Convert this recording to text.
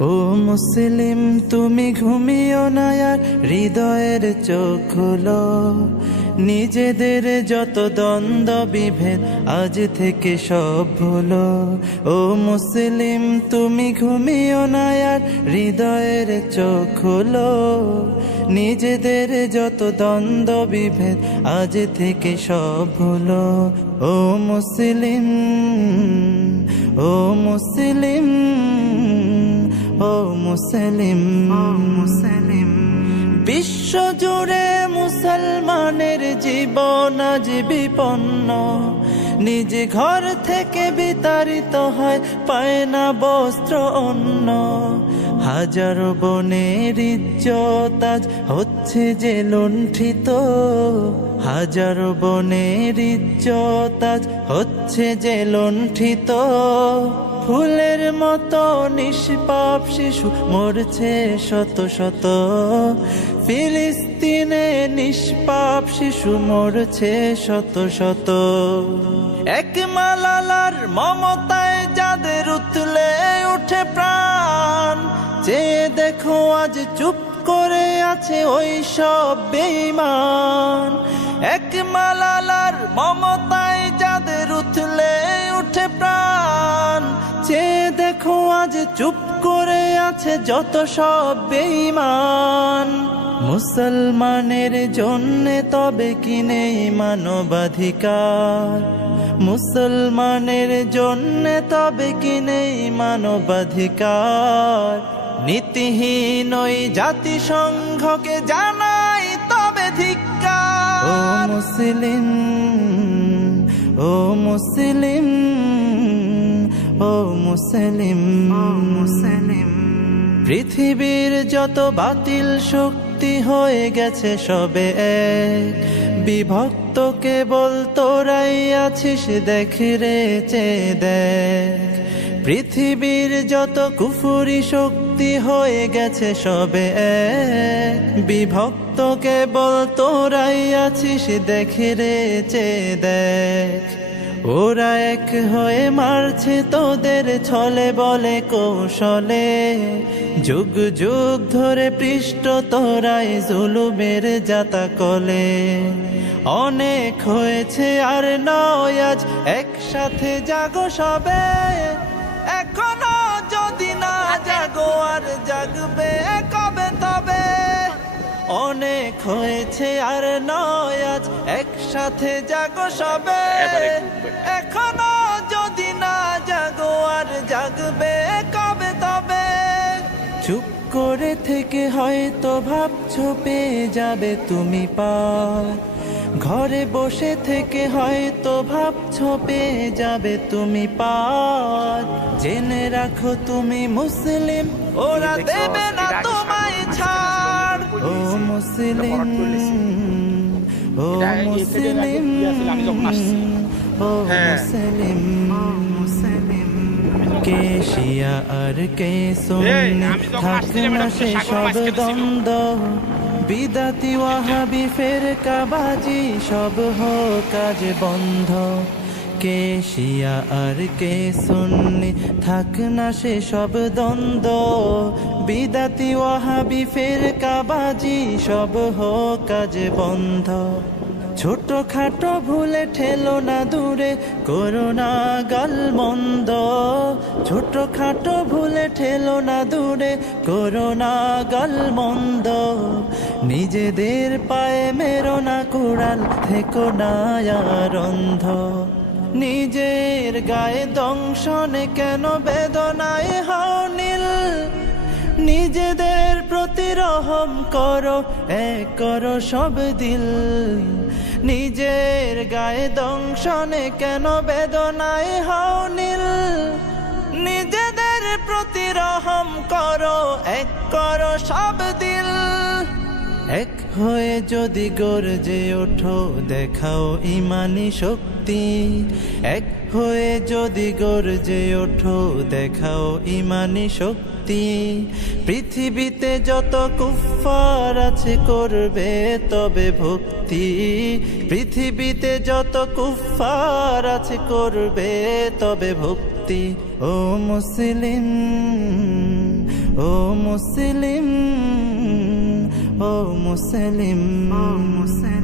ও মুসলিম তুমি ঘুমিও না আর হৃদয়ের চোখ খোলো, নিজেদের যত দ্বন্দ্ব বিভেদ আজ থেকে সব ভুলো। ও মুসলিম তুমি ঘুমিও না আর হৃদয়ের চোখ খোলো, নিজেদের যত দ্বন্দ্ব বিভেদ আজ থেকে সব ভুলো। ও মুসলিম, ও মুসলিম, ও মুসলিম, বিশ্ব জুড়ে মুসলমানের জীবন আজ বিপন্ন, নিজ ঘর থেকে বিতাড়িত হয়, পায় না বস্ত্র অন্ন। হাজারো বোনের ইজ্জত আজ হচ্ছে যে লুণ্ঠিত, হাজারো বোনের ইজ্জত আজ হচ্ছে যে লুণ্ঠিত। ফুলের মতো নিষ্পাপ শিশু মরছে শত শত, ফিলিস্তিনে নিষ্পাপ শিশু মরছে শত শত। এক মালালার মমতায় যাদের উতলে উঠে প্রাণ, চেয়ে দেখো আজ চুপ করে আছে ওই সব বেঈমান। এক মালালার মমতায় যাদের উতলে উঠে প্রাণ, চেয়ে দেখো আজ চুপ করে আছে যত সব বেঈমান। মুসলমানের জন্যে তবে কি নেই মানবাধিকার, মুসলমানের জন্যে তবে কি নেই মানবাধিকার। নীতিহীন ওই জাতিসংঘকে জানাই তবে ধিক্কার। ও মুসলিম, ও মুসলিম, ও মুসলিম, পৃথিবীর যত বাতিল শক্তি হয়ে গেছে সবে এক, বিভক্ত কেবল তোরাই আছিস দেখ রে চেয়ে দেখ। পৃথিবীর যত কুফুরি শক্তি হয়ে গেছে সবে এক, বিভক্ত কেবল তোরাই আছিস দেখ রে চেয়ে দেখ। ওরা এক হয়ে মারছে তোদের ছলে বলে কৌশলে, যুগ যুগ ধরে পৃষ্ঠ তোরাই জুলুমের জাতা কলে। অনেক হয়েছে আর নয় আজ একসাথে জাগো সবে, এখনো যদি না জাগো আর জাগবে কবে তবে। অনেক হয়েছে আর নয় আজ একসাথে জাগো সবে, এখনো যদি না জাগো আর জাগবে কবে তবে। চুপ করে থেকে হয়তো ভাবছো পেয়ে যাবে তুমি পার, ঘরে বসে থেকে হয়তো ভাবছো পেয়ে যাবে তুমি পার। জেনে রাখো তুমি মুসলিম, ওরা দেবে না তোমায় ছাড়। ও মুসলিম, ও মুসলিম, ও মুসলিম, কে শিয়া আর কে সুন্নি থাকে না সে সব দ্বন্দ্ব, বিদাতি ওয়াহাবি ফেরকাবাজি সব হোক কাজ বন্ধ। কে শিয়া আর কে সুন্নি থাক না সে সব দ্বন্দ্ব, বিদাতি ওয়াহাবি ফেরকাবাজি সব হোক কাজ বন্ধ। ছোট খাটো ভুলে ঠেলো না দূরে করো না গালমন্দ, ছোট খাটো ভুলে ঠেলো না দূরে করো না গালমন্দ। নিজেদের পায়ে মেরো না কুড়াল থেকো না আর অন্ধ, নিজের গায়ে দংশনে কেন বেদনায় হও নীল। নিজেদের প্রতি রহম করো, এক করো সব দিল। নিজের গায়ে দংশনে কেন বেদনায় হও নীল। নিজেদের প্রতি রহম করো, এক করো সব দিল। এক হয়ে যদি গর্জে ওঠো দেখাও ইমানি শক্তি, এক হয়ে যদি গর্জে ওঠো দেখাও ইমানি শক্তি। পৃথিবীতে যত কুফফার আছে করবে তবে ভক্তি, পৃথিবীতে যত কুফফার আছে করবে তবে ভক্তি। ও মুসলিম, ও মুসলিম, ও মুসলিম, ও মুসলিম।